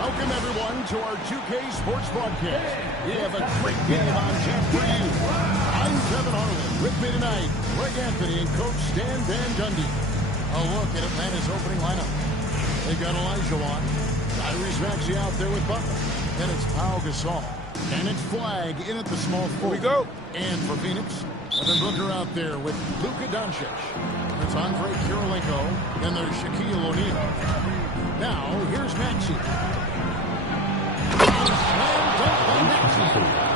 Welcome, everyone, to our 2K Sports Broadcast. We have a great game on tap for you. I'm Kevin Harlan. With me tonight, Greg Anthony and Coach Stan Van Gundy. A look at Atlanta's opening lineup. They've got Elijah on. Tyrese Maxey out there with Butler. Then it's Pau Gasol. And it's Flag in at the small forward. Here we go. And for Phoenix, Devin Booker out there with Luka Doncic. It's Andre Kirilenko. Then there's Shaquille O'Neal. Now, here's Maxey.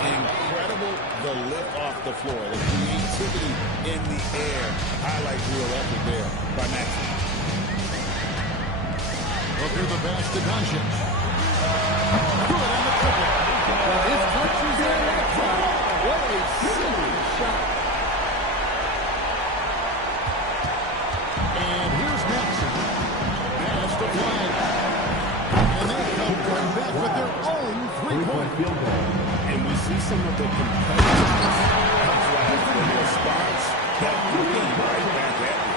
Incredible, the lift off the floor, the creativity in the air. Highlight real effort there by Maxey. Booker the pass to Doncic. Good on the triple. Well, his touch is in that time. What a silly shot. And here's Maxey. Pass to Flag. And they come right back with their own three-point field goal. And we see some of the competitiveness of Flag in response. That could be right back at you.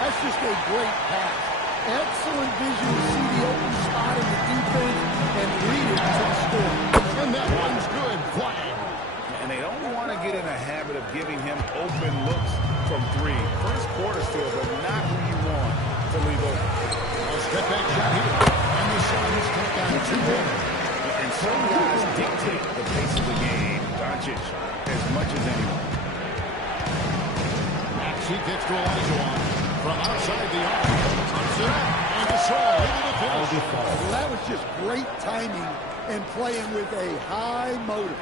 That's just a great pass. Excellent vision to see the open spot in the defense and lead it to the score. And that one's good. Flag. And they don't want to get in a habit of giving him open looks from three. First quarter still, but not who you want to leave open. A step-back shot here. And the Suns take on two more. And some guys dictate the pace of the game. Doncic, as much as anyone. Maxey gets to Elijah from outside the arc. Thompson and Gasol into the finish. Well, that was just great timing and playing with a high motor.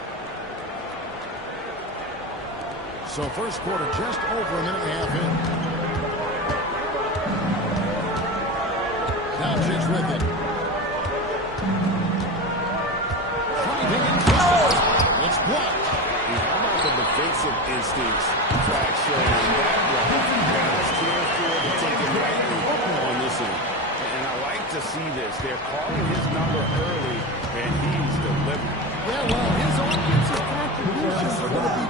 So first quarter just over a minute and a half in. Doncic with it. Driving inside. It's blocked. How about the defensive instincts Flag showed in that one? Guys can't afford to take it lightly on this end. And I like to see this. They're calling his number early, and he's delivering. Yeah, well, his offensive contributions are going to be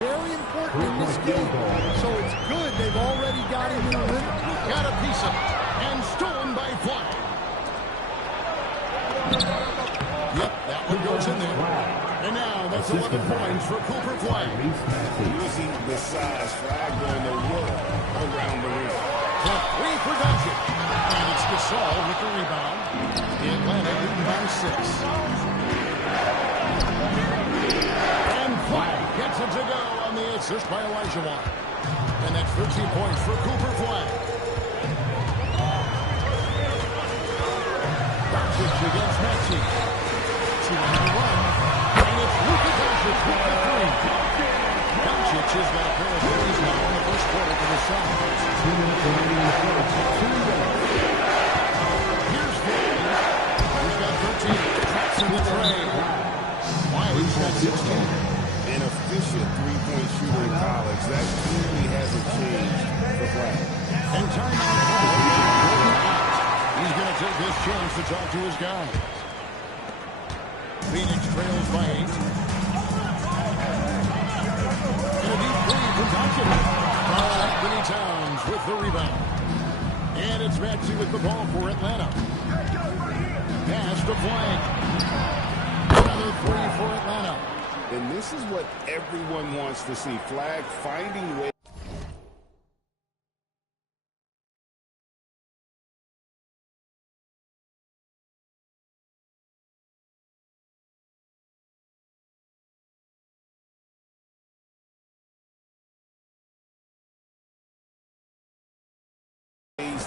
very important in this game. So it's good they've already got him in the middle. Got a piece of it. And stolen by Flag. Yep, that one goes in there. And now that's 11 points for Cooper Flag. Using the size, Flag going to work around the rim. The three for Doncic. And it's Gasol with the rebound. Atlanta leading by 6. And Flag gets it to go on the assist by Elijah. And that's 13 points for Cooper Flag. Doncic against Maxey. 2-1 run. And it's Luka Doncic with the three. Doncic has got a pair of threes now in the first quarter for the Suns. 2 minutes remaining in the first. Here's Flag. He's got 13. Traps in the tray. Wiley's got 16. An efficient three-point shooter in college. That clearly hasn't changed for Flag. And timeout. He's going to take this chance to talk to his guy. Phoenix trails by 8. And a deep three from Doncic. Anthony Towns with the rebound. And it's Maxey with the ball for Atlanta. Pass to Flag. Another three for Atlanta. And this is what everyone wants to see. Flag finding ways.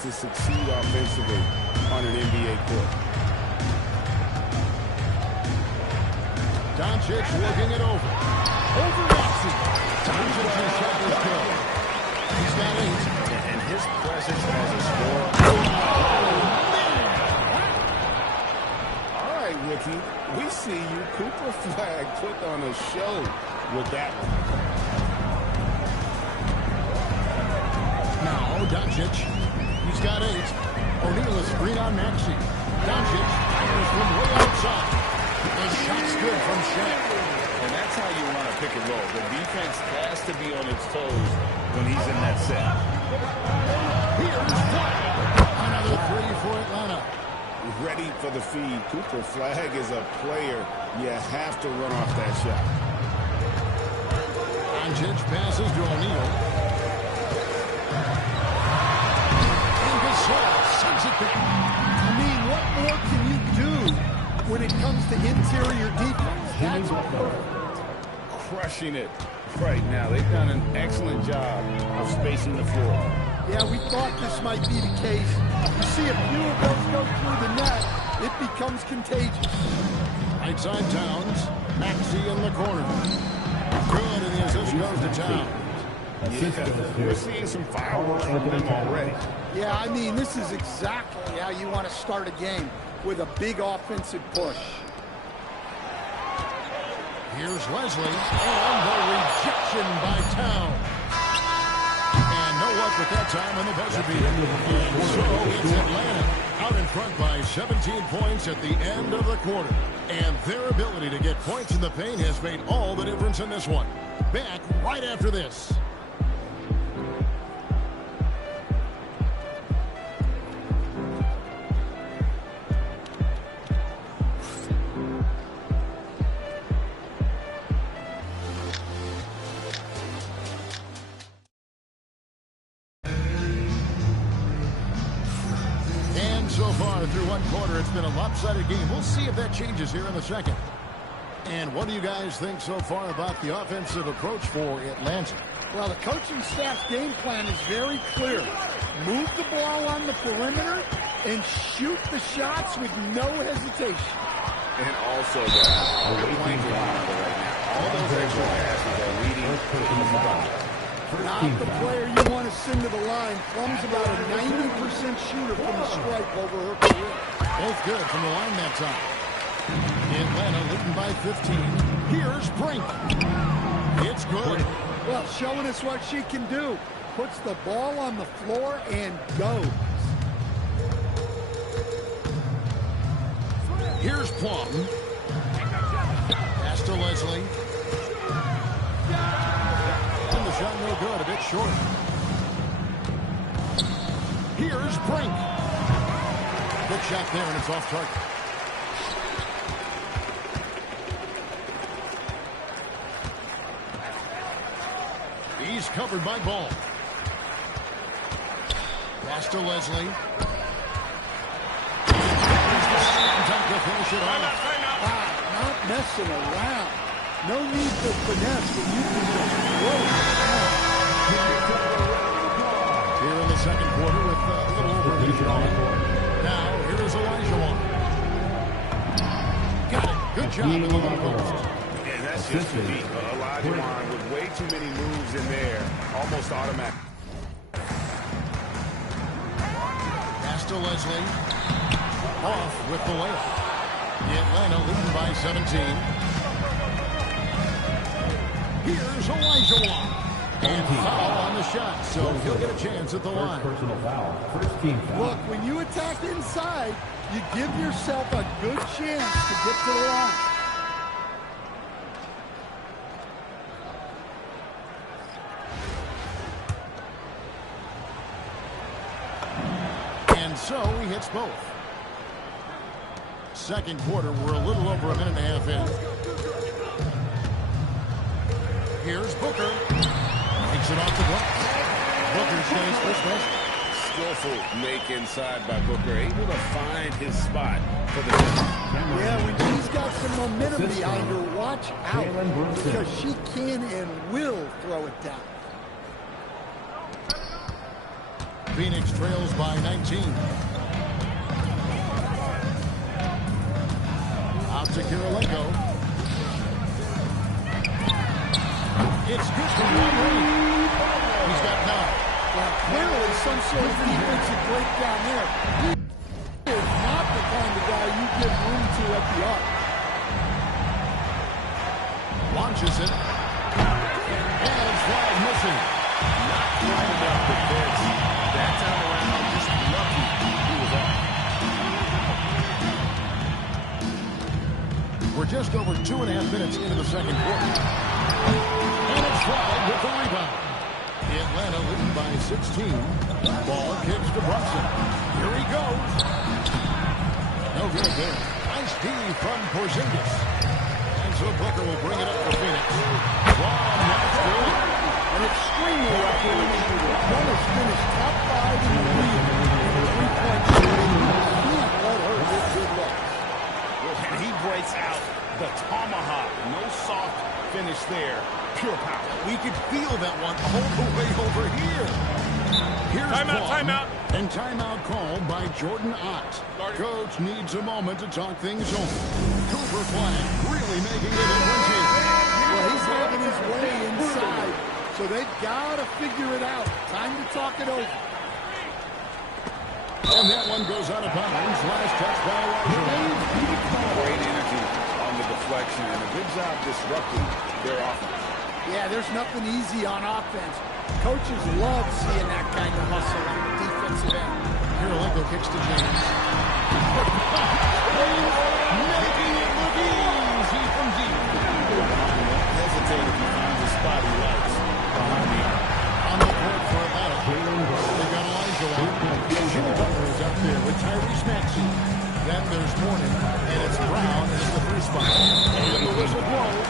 To succeed offensively on an NBA court. Doncic looking it over. Over Maxey. Doncic has shot his kill. He's got 8. And his presence as a scorer. All right, rookie. We see you. Cooper Flag put on a show with that one. Now Doncic. He's got 8. O'Neal is screen on Maxey. Doncic fires from way outside. The shot's good from Shaq. And that's how you want to pick and roll. The defense has to be on its toes when he's in that set. Here's another three for Atlanta. Ready for the feed. Cooper Flag is a player. You have to run off that shot. Doncic passes to O'Neal. And Gasol sends it back. I mean, what more can you do when it comes to interior defense? That's Crushing it right now. They've done an excellent job of spacing the floor. Yeah, we thought this might be the case. You see a few of those go through the net, it becomes contagious. Right side Towns. Maxey in the corner. Good, and the assist goes to Towns. Yeah, we're seeing some fireworks from them already. Yeah, I mean, this is exactly how you want to start a game, with a big offensive push. Here's Leslie, and the rejection by Towns. And no luck with that time on the buzzer beater. So it's Atlanta out in front by 17 points at the end of the quarter. And their ability to get points in the paint has made all the difference in this one. Back right after this. So far through one quarter, it's been a lopsided game. We'll see if that changes here in the second. And what do you guys think so far about the offensive approach for Atlanta? Well, the coaching staff's game plan is very clear. Move the ball on the perimeter and shoot the shots with no hesitation. And also, they're playing right now. All those extra passes are leading to the ball. Not the player you want to send to the line. Plum's about a 90% shooter from the stripe over her career. Both good from the line that time. Atlanta leading by 15. Here's Brink. It's good. Well, showing us what she can do. Puts the ball on the floor and goes. Here's Plum. Pass to Leslie. Shot no good, a bit short. Here's Brink. Good shot there, and it's off target. He's covered by Ball. Pass to Leslie. Time to finish it off. Not messing around. No need for finesse when you can just throw it. Here in the second quarter with a little over a minute on. Now, here is Elijah. Got it. Good job in the low post. Yeah, that's just unique. Elijah with way too many moves in there. Almost automatic. Pass to Leslie. Off with the layup. Atlanta leading by 17. Here's Elijah. And foul on the shot, so he'll get a chance at the line. Personal foul. First team foul. Look, when you attack inside, you give yourself a good chance to get to the line. And so he hits both. Second quarter, we're a little over a minute and a half in. Here's Booker. Takes it off the block. Booker stays first best. Skillful make inside by Booker. Able to find his spot for the finish. Yeah, when she's got some momentum behind her, watch out. Because she can and will throw it down. Phoenix trails by 19. Out to Kirilenko. It's good for Ray. He's got 9. Well, clearly some sort of defensive breakdown there. He is not the kind of guy you give room to at the arc. Launches it. And Flag missing. Not quite enough defense. That time around, just lucky he was off. We're just over 2.5 minutes into the second quarter. And it's Flagg with the rebound. Atlanta leading by 16. Ball kicks to Brunson. Here he goes. No good there. Nice D from Porzingis. And so Booker will bring it up for Phoenix. Wow, that's good. An extremely accurate shooter. Runners finished top 5 in the league in three-point shooting. He can't let her get good looks. And he breaks out the tomahawk. No soft finish there. Pure power. We could feel that one all the way over here. Here's Timeout. And timeout called by Jordan Ott. Coach needs a moment to talk things over. Cooper Flagg really making it in one team. Well, he's having his way inside, so they've got to figure it out. Time to talk it over. And that one goes out of bounds. Last touch by Elijah. Great energy on the deflection and a good job disrupting their offense. Yeah, there's nothing easy on offense. Coaches love seeing that kind of hustle on the defensive end. Kirilenko kicks to James. Making it look easy from deep. Hesitate if he finds a spot he likes behind the arc. On the board for Atlanta. They got Elijah out. Jimmy Butler is up there with Tyrese Maxey. Then there's Morning, and it's Brown as the free spot. And the whistle blows.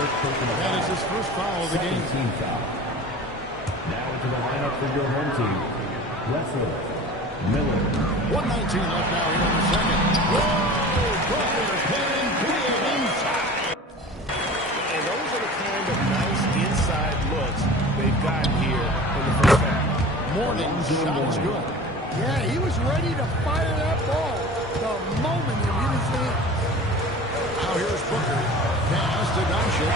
That is his first foul of the game. Team foul. Now into the lineup for your home team. Wrestler, Miller. 1:19 left now here in the second. Whoa! Butler can big inside. And those are the kind of nice inside looks they've got here in the first half. Morning's shot is good. Yeah, he was ready to fire that ball the moment it hit his hand. Now here's Booker. Pass to Doncic.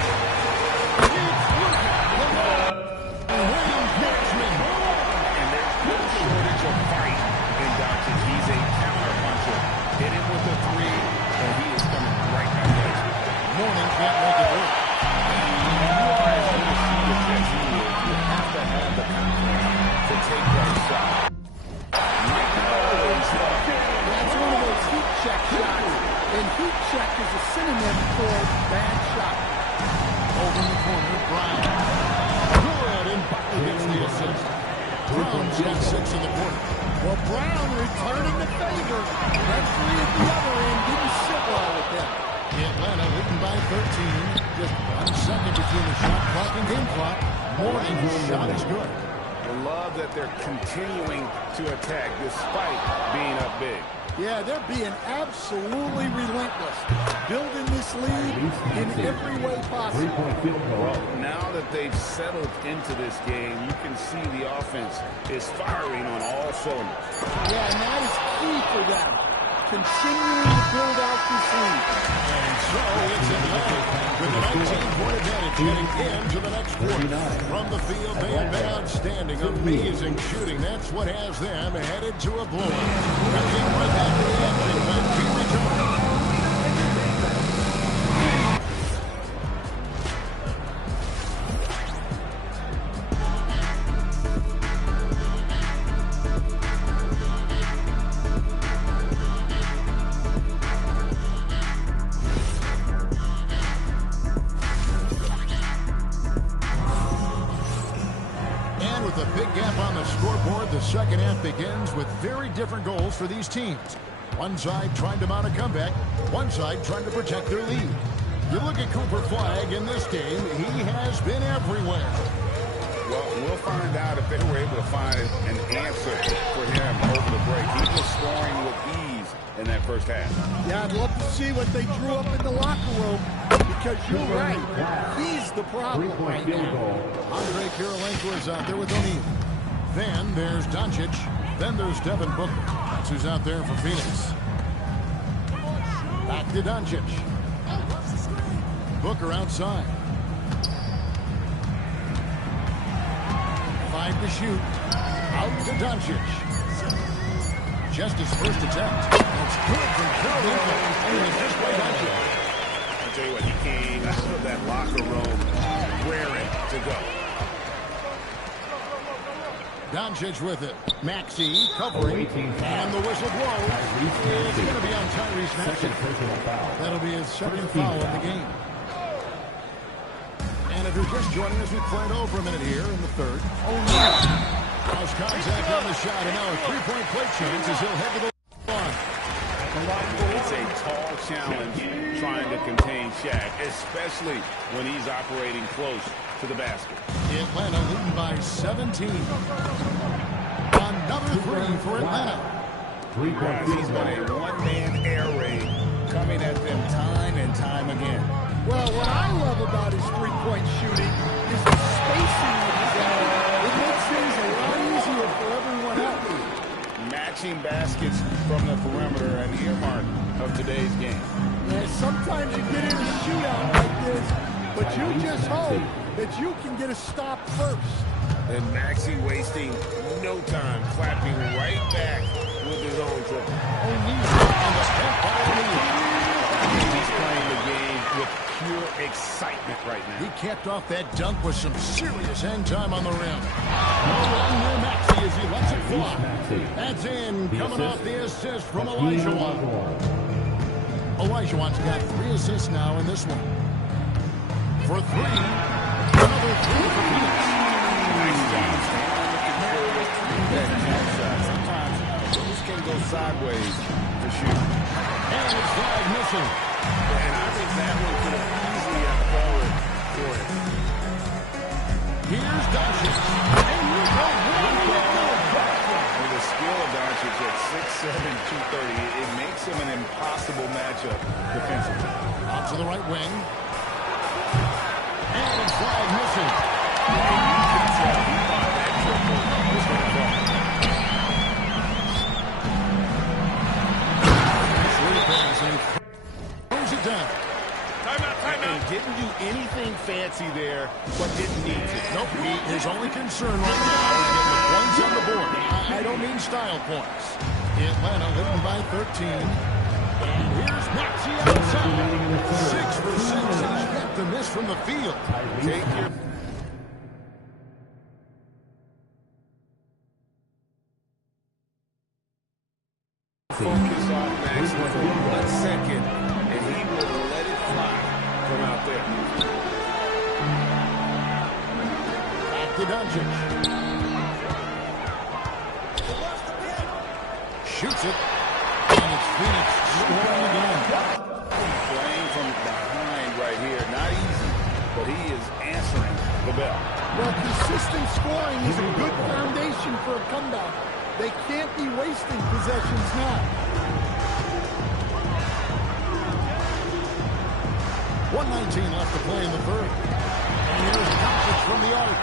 It's Luka. Williams Maxman. And there's no shortage of fight in Doncic. He's a counter puncher. Hit him with a three, and he is coming right back at you. Morning can't make it work. You are as good a shooter as he is. You have to have the confidence to take that shot. That's one of those heat check shots. And heat check is a synonym for bad shot. Over in the corner, Brown. Good, and Butler gets the assist. Brown's got 6 in the quarter. Well, Brown returning the favor. Referee at the other end didn't sit well with them. Atlanta leading by 13. Just 1 second between the shot clock and game clock. Morning's shot is good. I love that they're continuing to attack despite being up big. Yeah, they're being absolutely relentless. Building this lead in every way possible. Three-point field goal. Well, now that they've settled into this game, you can see the offense is firing on all cylinders. Yeah, and that is key for them. Continuing to build out this lead. And so it's Atlanta with a 19-point advantage heading into the next quarter. From the field, they have been outstanding. Amazing shooting. That's what has them headed to a blowout. Coming right back to the action when we return. The second half begins with very different goals for these teams. One side trying to mount a comeback, one side trying to protect their lead. You look at Cooper Flagg in this game, he has been everywhere. Well, we'll find out if they were able to find an answer for him over the break. He was scoring with ease in that first half. Yeah, I'd love to see what they drew up in the locker room, because you're right. He's the problem right now. Andre Kirilenko is out there with O'Neal. Then there's Doncic. Then there's Devin Booker. That's who's out there for Phoenix. Back to Doncic. Booker outside. 5 to shoot. Out to Doncic. Just his first attempt. It's good from Kirilenko. And it's just by Doncic. I'll tell you what, he came out of that locker room raring to go. Doncic with it. Maxey covering. And the whistle blows. It's going to be on Tyrese Maxey. That'll be his second foul of the game. And if you're just joining us, we played over a minute here in the third. House contact on the shot, and now a three-point play chance as he'll head to the line. It's a tall challenge trying to contain Shaq, especially when he's operating close to the basket. Atlanta leading by 17. Another three for Atlanta. He's got a one-man air raid coming at them time and time again. Well, what I love about his three-point shooting is the spacing of his game. It makes things a lot easier for everyone else. Matching baskets from the perimeter, an earmark of today's game. And sometimes you get in a shootout like this, but you just hope that you can get a stop first. And Maxey wasting no time, clapping right back with his own triple. He's playing the game with pure excitement right now. He capped off that dunk with some serious end time on the rim. No run near Maxey as he lets it fly. That's in, coming off the assist from Olajuwon. Olajuwon's got 3 assists now in this one. For 3, another 3 for Phoenix. Nice job staying on the control with that jump shot. Sometimes those can go sideways to shoot. And it's flag missing. And I think that one could have easily have fallen for him. Here's Doncic. And with the skill of Doncic at 6'7", 230, it makes him an impossible matchup defensively. out to the right wing. And it's flag missing. You can tell he thought that triple was going to fall. Throws it down. And didn't do anything fancy there, but didn't need to. Nope, his only concern right now is getting the points on the board. I don't mean style points. Atlanta leading by 13. And here's Maxey outside. 6 for 6. He's yet to miss from the field. Take your... Focus on Maxey for 1 second, and he will let it fly from out there. Back to Doncic. Shoots it. And it's Phoenix scoring again. Playing from behind right here. Not easy, but he is answering the bell. Well, consistent scoring is a good foundation for a comeback. They can't be wasting possessions now. 1:19 left to play in the third. And here's Doncic from the arc.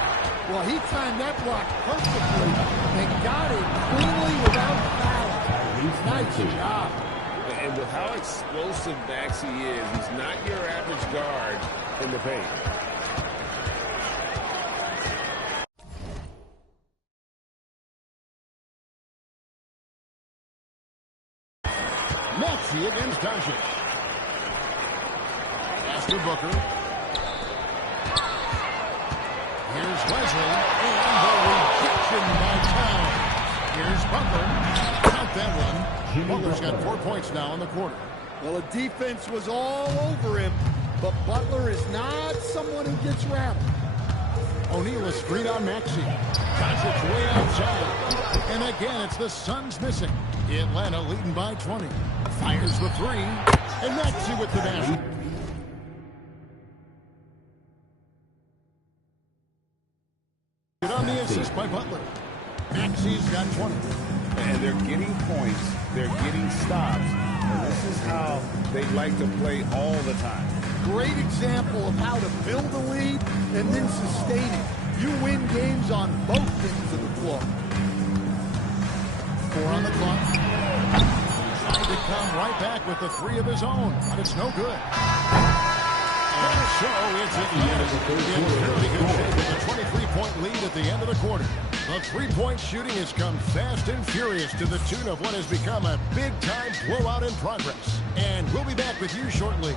Well, he timed that block perfectly and got it cleanly without foul. Nice job. And with how explosive Maxey is, he's not your average guard in the paint. Maxey against Doncic. Pass to Booker. Here's Wesley. And the rejection by Towns. Here's Butler. Count that one. Butler's got 4 points now in the quarter. Well, the defense was all over him, but Butler is not someone who gets rattled. O'Neal is screen on Maxey. Doncic way outside. And again, it's the Suns missing. Atlanta leading by 20. Fires the 3. And Maxey with the basket. On the assist by Butler. Maxey's got 20. And they're getting points. They're getting stops. And this is how they like to play all the time. Great example of how to build a lead and then sustain it. You win games on both ends of the floor. 4 on the clock. Trying to come right back with the 3 of his own, but it's no good. And so it's Atlanta in fairly good shape with a 23-point lead at the end of the quarter. The three-point shooting has come fast and furious to the tune of what has become a big-time blowout in progress. And we'll be back with you shortly.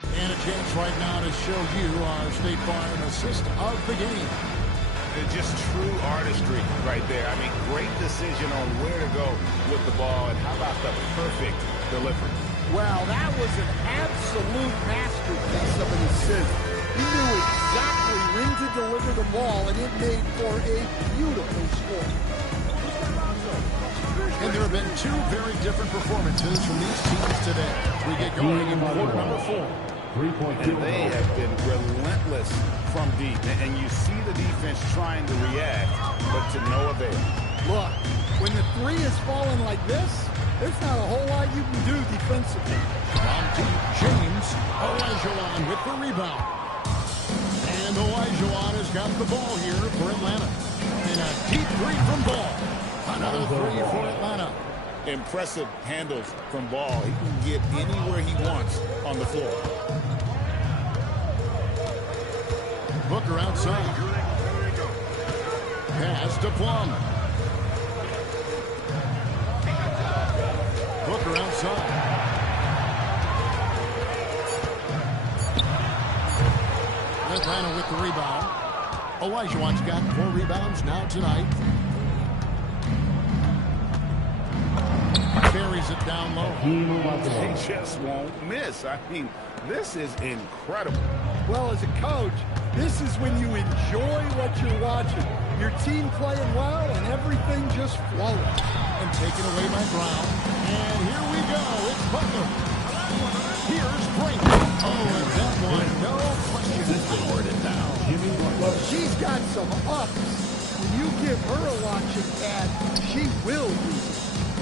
And a chance right now to show you our State Farm assist of the game. Just true artistry right there. I mean, great decision on where to go with the ball, and how about the perfect delivery? Well, that was an absolute masterpiece of an assist. He knew exactly when to deliver the ball, and it made for a beautiful score. And there have been two very different performances from these teams today. We get going in quarter number 4. And they have been relentless from deep. And you see the defense trying to react, but to no avail. Look, when the three is falling like this, there's not a whole lot you can do defensively. From deep, James Olajuwon with the rebound. And Olajuwon has got the ball here for Atlanta. And a deep three from Ball. Another three for Atlanta. Impressive handles from Ball. He can get anywhere he wants on the floor. Booker outside. Pass to Plum. Booker outside. Atlanta with the rebound. Olajuwon's got 4 rebounds now tonight. Carries it down low. They just won't miss. I mean, this is incredible. Well, as a coach, this is when you enjoy what you're watching. Your team playing well and everything just flowing. And taken away by Brown. And here we go. It's Butler. Here's Brink. Oh, and that one, no question. Lowered it down. Well, she's got some ups. When you give her a launching pad, she will use it.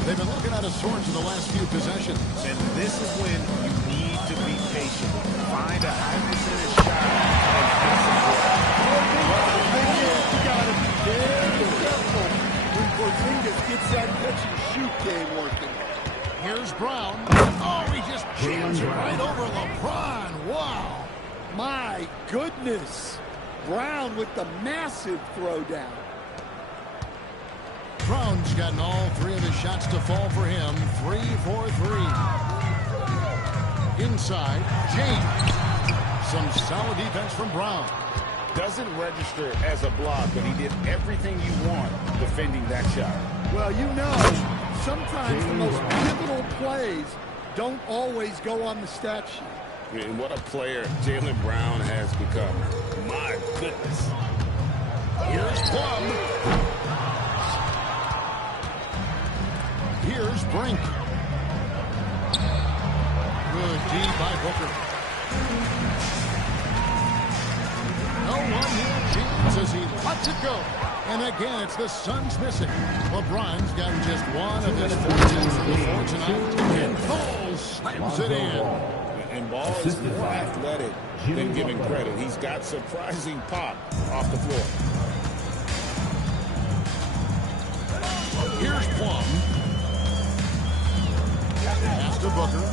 They've been looking out of sorts in the last few possessions. And this is when you need to be patient. Find a high percentage shot and pass it forward. Well, the thing is, you got to be very careful when Porzingis gets that catch-and-shoot game working. Here's Brown. Oh, he just jams it right over LeBron. Wow. My goodness. Brown with the massive throwdown. Brown's gotten all 3 of his shots to fall for him. 3 for 3. Inside, James. Some solid defense from Brown. Doesn't register as a block, but he did everything you want defending that shot. Well, you know, sometimes the most pivotal plays don't always go on the stat sheet. And what a player Jaylen Brown has become. My goodness. Here's Plum. Here's Brink. Good D by Booker. No one here. James as he lets it go. And again, it's the Suns missing. LeBron's gotten just 1 of his 14 from the floor tonight. And Cole slams it in. And Ball is more athletic than giving credit. He's got surprising pop off the floor. Here's Plum. Pass to Booker.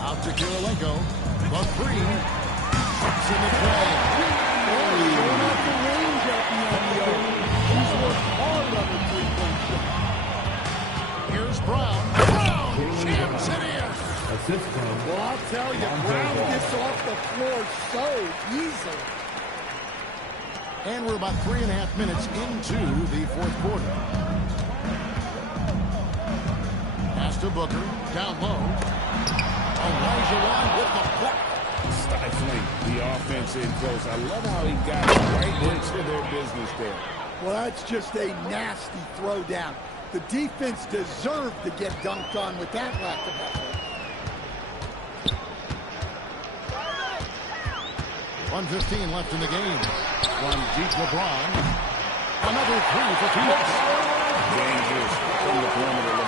Out to Kirilenko. The 3. Trucks in the play. Showing off the range at the NBO. He's worked hard on the three-point shot. Here's Brown. Brown jams it in. Well, I'll tell you, Brown gets off the floor so easily. And we're about 3.5 minutes into the 4th quarter. Pass to Booker. Down low. Olajuwon with the block. Stifling the offense in close. I love how he got right into their business there. Well, that's just a nasty throwdown. The defense deserved to get dunked on with that lack of effort. 1:15 left in the game. From deep LeBron. Another 3 for Phoenix. Dangerous from the perimeter.